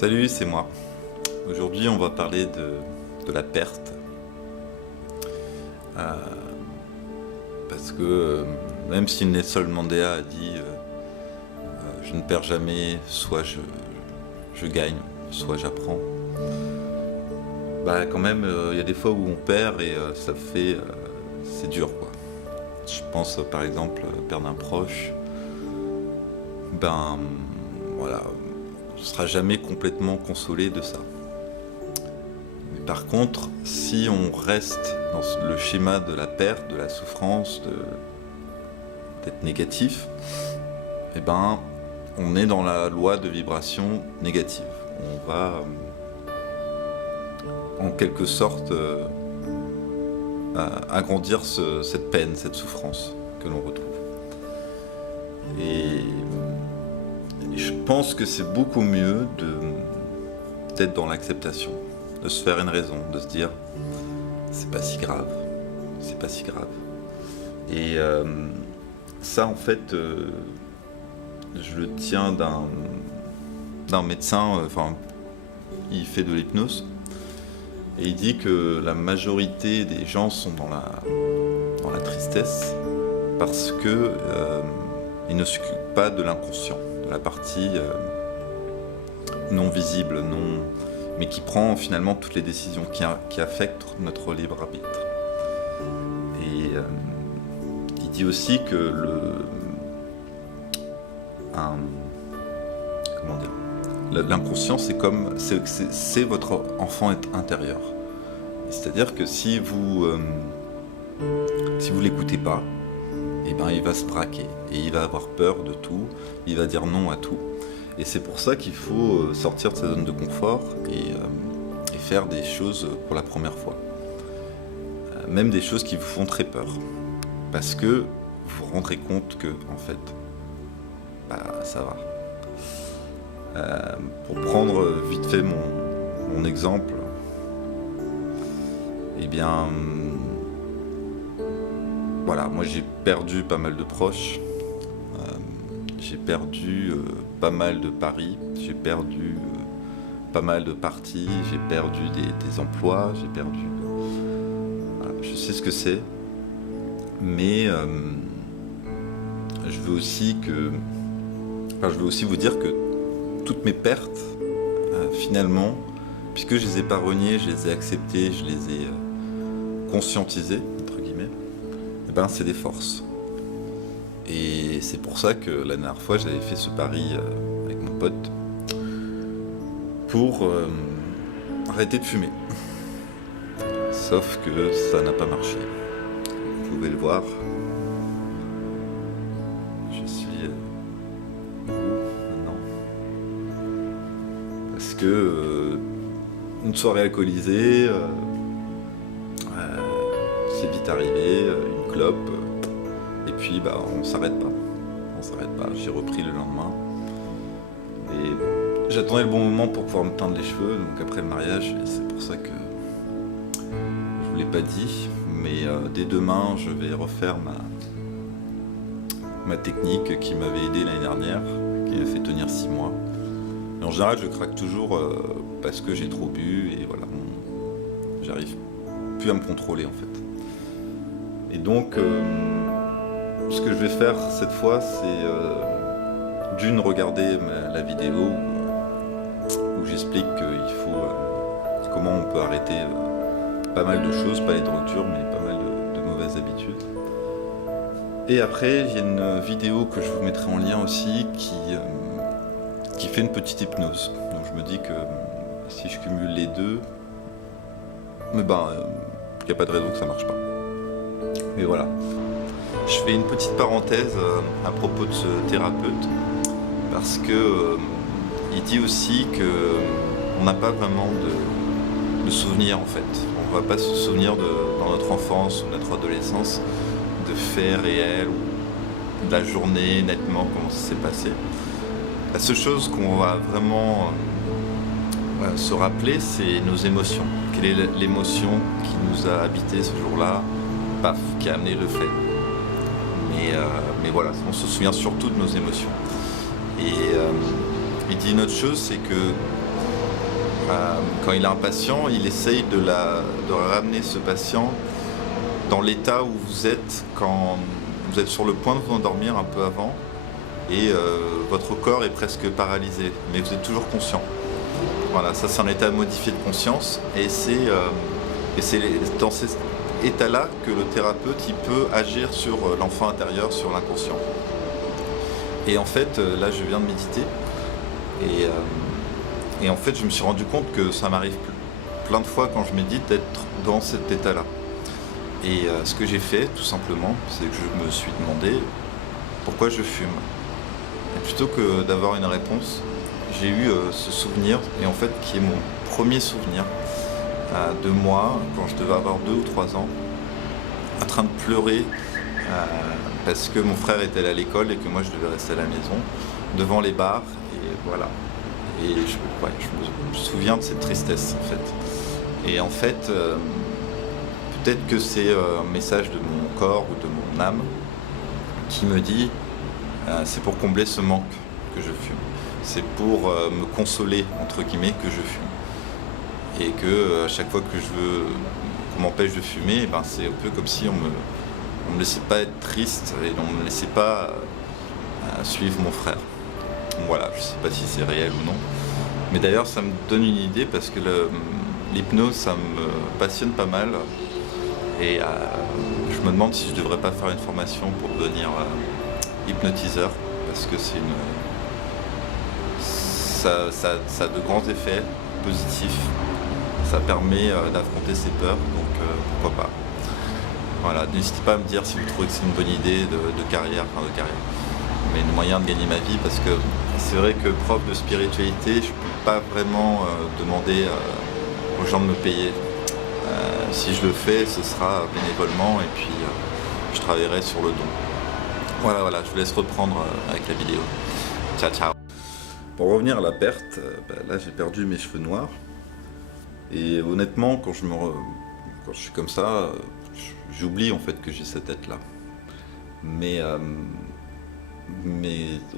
Salut, c'est moi. Aujourd'hui, on va parler de la perte. Euh, Parce que même si Nelson Mandela a dit je ne perds jamais, soit je gagne, soit j'apprends. Bah quand même, il y a des fois où on perd et ça fait... c'est dur quoi. Je pense par exemple perdre un proche. Ben voilà, on ne sera jamais complètement consolé de ça. Mais par contre, si on reste dans le schéma de la perte, de la souffrance, d'être négatif, eh ben, on est dans la loi de vibration négative. On va, en quelque sorte, agrandir cette peine, cette souffrance que l'on retrouve. Et je pense que c'est beaucoup mieux d'être dans l'acceptation, de se faire une raison, de se dire c'est pas si grave, c'est pas si grave. Et ça en fait, je le tiens d'un médecin, il fait de l'hypnose, et il dit que la majorité des gens sont dans la tristesse parce que ils ne s'occupent pas de l'inconscient, de la partie non visible, mais qui prend finalement toutes les décisions, qui affectent notre libre arbitre. Et il dit aussi que l'inconscient, c'est votre enfant intérieur. C'est-à-dire que si vous l'écoutez pas, eh ben, il va se braquer et il va avoir peur de tout, il va dire non à tout. Et c'est pour ça qu'il faut sortir de sa zone de confort et faire des choses pour la première fois. Même des choses qui vous font très peur. Parce que vous vous rendrez compte que, en fait, ça va. Pour prendre vite fait mon exemple, eh bien, voilà, moi j'ai perdu pas mal de proches, j'ai perdu pas mal de paris, j'ai perdu pas mal de parties, j'ai perdu des emplois, j'ai perdu... Voilà, je sais ce que c'est, mais je veux aussi vous dire que toutes mes pertes, finalement, puisque je les ai pas reniées, je les ai acceptées, je les ai conscientisées, entre guillemets, eh ben, c'est des forces. Et c'est pour ça que la dernière fois, j'avais fait ce pari avec mon pote pour arrêter de fumer. Sauf que ça n'a pas marché. Vous pouvez le voir. Je suis maintenant. Parce que une soirée alcoolisée, c'est vite arrivé, une clope. Et puis on s'arrête pas. J'ai repris le lendemain. Et j'attendais le bon moment pour pouvoir me teindre les cheveux, donc après le mariage, et c'est pour ça que je vous l'ai pas dit, mais dès demain je vais refaire ma technique qui m'avait aidé l'année dernière, qui m'a fait tenir 6 mois. Et en général je craque toujours parce que j'ai trop bu et voilà, j'arrive plus à me contrôler en fait. Et donc ce que je vais faire cette fois, c'est d'une regarder la vidéo où j'explique qu'il faut comment on peut arrêter pas mal de choses, pas les drogues dures, mais pas mal de mauvaises habitudes. Et après, il y a une vidéo que je vous mettrai en lien aussi qui fait une petite hypnose. Donc je me dis que si je cumule les deux, il n'y a pas de raison que ça marche pas. Mais voilà. Je fais une petite parenthèse à propos de ce thérapeute, parce que il dit aussi qu'on n'a pas vraiment de souvenirs en fait. On ne va pas se souvenir dans notre enfance ou notre adolescence de faits réels ou de la journée nettement, comment ça s'est passé. La seule chose qu'on va vraiment se rappeler, c'est nos émotions. Quelle est l'émotion qui nous a habité ce jour-là, qui a amené le fait. Mais voilà, on se souvient surtout de nos émotions. Et il dit une autre chose, c'est que Quand il est impatient, il essaye de ramener ce patient dans l'état où vous êtes quand vous êtes sur le point de vous endormir un peu avant et votre corps est presque paralysé, mais vous êtes toujours conscient. Voilà, ça c'est un état modifié de conscience et c'est dans cet état-là que le thérapeute il peut agir sur l'enfant intérieur, sur l'inconscient. Et en fait, là je viens de méditer et en fait je me suis rendu compte que ça m'arrive plein de fois quand je médite d'être dans cet état-là. Et ce que j'ai fait tout simplement, c'est que je me suis demandé pourquoi je fume. Et plutôt que d'avoir une réponse, j'ai eu ce souvenir, et en fait qui est mon premier souvenir de moi, quand je devais avoir 2 ou 3 ans, en train de pleurer parce que mon frère était allé à l'école et que moi je devais rester à la maison, devant les bars, et voilà. Et je me souviens de cette tristesse en fait. Et en fait, peut-être que c'est un message de mon corps ou de mon âme qui me dit c'est pour combler ce manque que je fume. C'est pour me consoler, entre guillemets, que je fume. Et que à chaque fois que je veux qu'on m'empêche de fumer, ben, c'est un peu comme si on me laissait pas être triste et on me laissait pas suivre mon frère. Voilà, je sais pas si c'est réel ou non. Mais d'ailleurs, ça me donne une idée parce que l'hypnose, ça me passionne pas mal. Et je me demande si je devrais pas faire une formation pour devenir hypnotiseur parce que ça a de grands effets positifs. Ça permet d'affronter ses peurs, donc pourquoi pas. Voilà, n'hésitez pas à me dire si vous trouvez que c'est une bonne idée de carrière, mais de moyen de gagner ma vie, parce que c'est vrai que prof de spiritualité, je peux pas vraiment demander aux gens de me payer. Si je le fais, ce sera bénévolement et puis je travaillerai sur le don. Voilà, je vous laisse reprendre avec la vidéo. Ciao. Pour revenir à la perte, là j'ai perdu mes cheveux noirs. Et honnêtement, quand je suis comme ça, j'oublie en fait que j'ai cette tête-là. Mais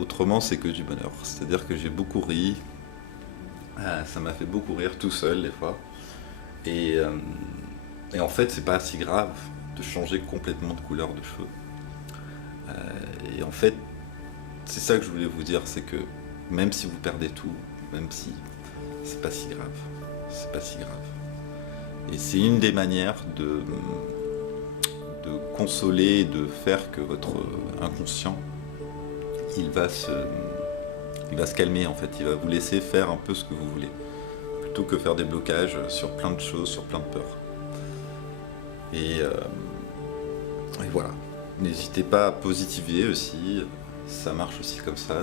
autrement, c'est que du bonheur. C'est-à-dire que j'ai beaucoup ri. Ça m'a fait beaucoup rire tout seul des fois. Et en fait, c'est pas si grave de changer complètement de couleur de cheveux. Et en fait, c'est ça que je voulais vous dire, c'est que même si vous perdez tout, même si, c'est pas si grave. C'est pas si grave. Et c'est une des manières de consoler, de faire que votre inconscient, il va se calmer en fait. Il va vous laisser faire un peu ce que vous voulez, plutôt que faire des blocages sur plein de choses, sur plein de peurs. Et voilà. N'hésitez pas à positiver aussi. Ça marche aussi comme ça,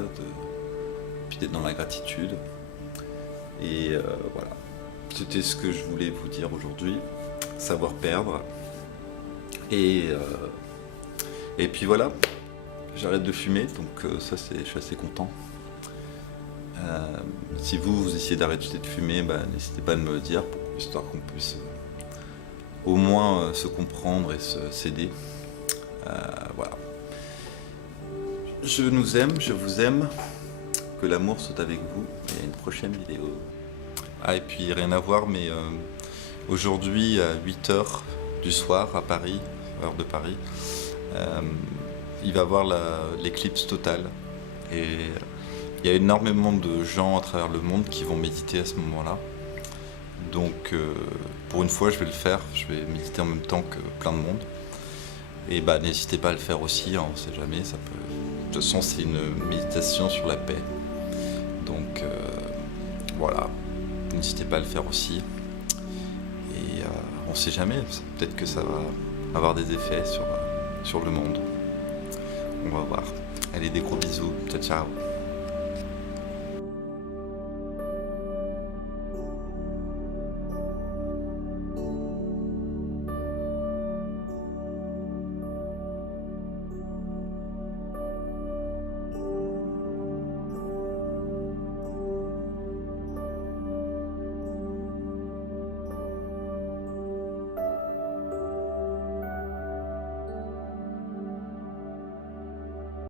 puis d'être dans la gratitude. Et voilà. C'était ce que je voulais vous dire aujourd'hui. Savoir perdre. Et puis voilà. J'arrête de fumer, donc ça je suis assez content. Si vous essayez d'arrêter de fumer, n'hésitez pas à me le dire, histoire qu'on puisse au moins se comprendre et s'aider. Voilà. Je nous aime, je vous aime. Que l'amour soit avec vous. Et à une prochaine vidéo. Et puis rien à voir, mais aujourd'hui à 8h du soir à Paris, heure de Paris, il va y avoir l'éclipse totale. Et il y a énormément de gens à travers le monde qui vont méditer à ce moment-là. Donc pour une fois je vais le faire, je vais méditer en même temps que plein de monde. Et n'hésitez pas à le faire aussi, on ne sait jamais, ça peut. De toute façon c'est une méditation sur la paix. Donc voilà, n'hésitez pas à le faire aussi. Et on ne sait jamais, peut-être que ça va avoir des effets sur le monde. On va voir. Allez, des gros bisous, ciao.